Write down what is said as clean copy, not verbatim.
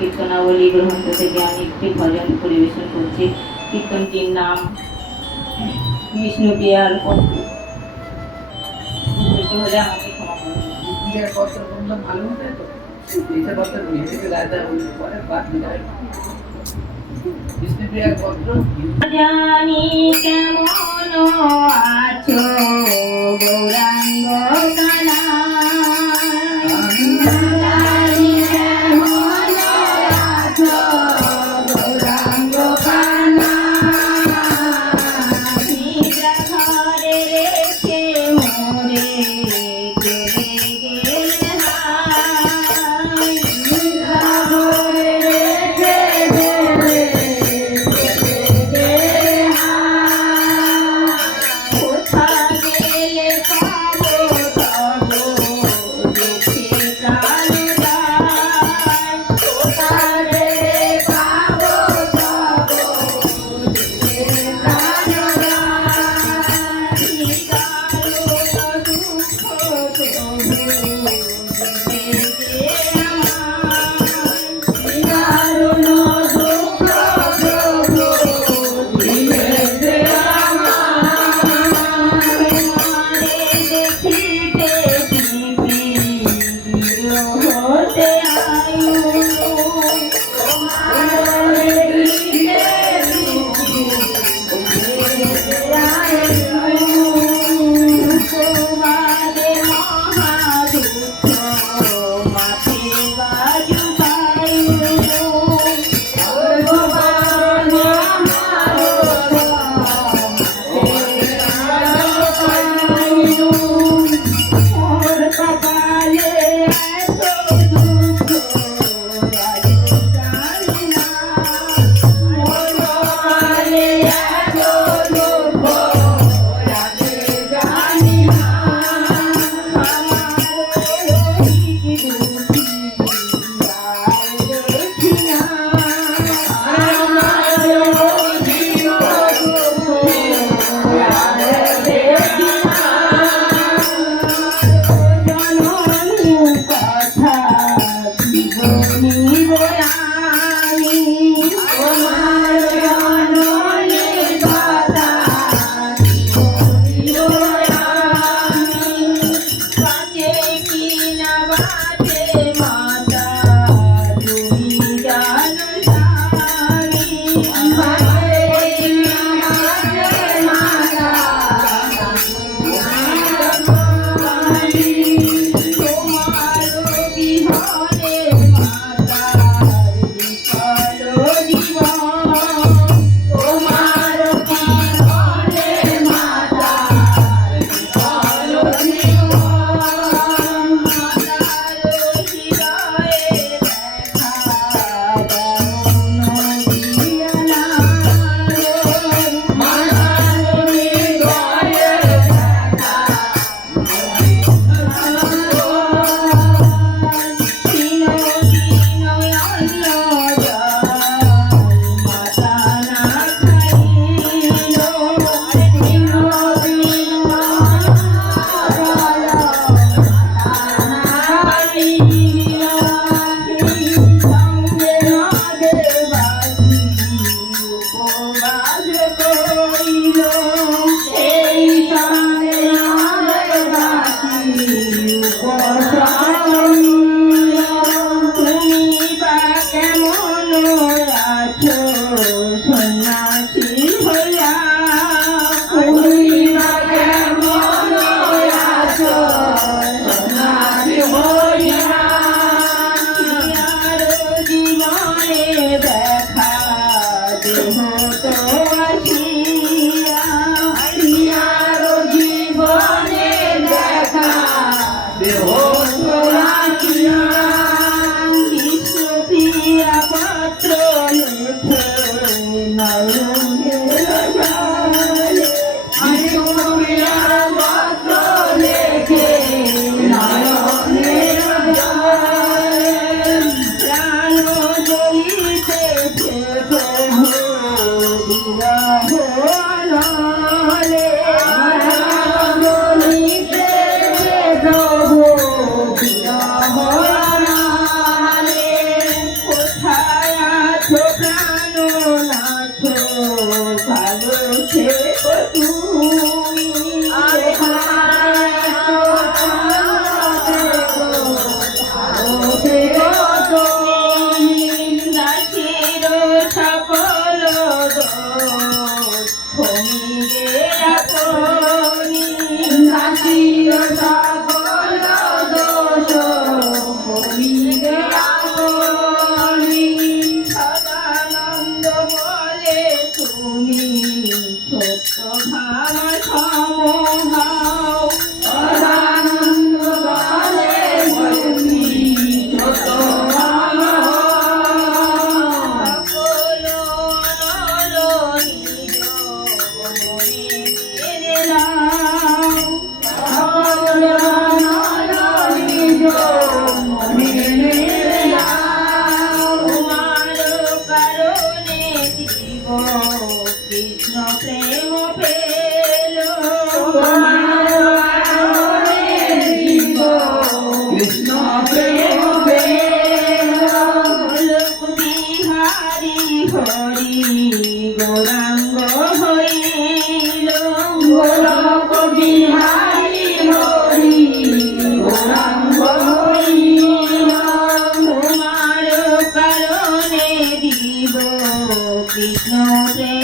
কীর্তনাবলী গ্রন্থ থেকে আমি একটি ভজন পরিবেশন করছি। কীর্তনটির নাম বিষ্ণুপ্রিয়ার পত্র। হলে আমাকে ক্ষমা করবেন। জানি কেমন আছো গৌরাঙ্গ কানা, সে তুমি দাসীর সকল ভূমিরে আপনি দাসীর সকল দোষ ভূমিরে আপনি সদানন্দ বলে তুমি সত্য ভাব সমভাব সদানন্দ বলে তুমি সত্য ভাব সকল নর নিজ মনে মেরে নাও সকল নর নিজ মনে মেরে নাও তোমার কারণে জীব কৃষ্ণ প্রেম পেল তোমার কারণে জীব কৃষ্ণ প্রেম পেল লোক বিহারী হরি গৌরাঙ্গ হইল গোলক বিহারী হরি গৌরাঙ্গ হইল তোমার কারণে জীব কৃষ্ণ প্রেম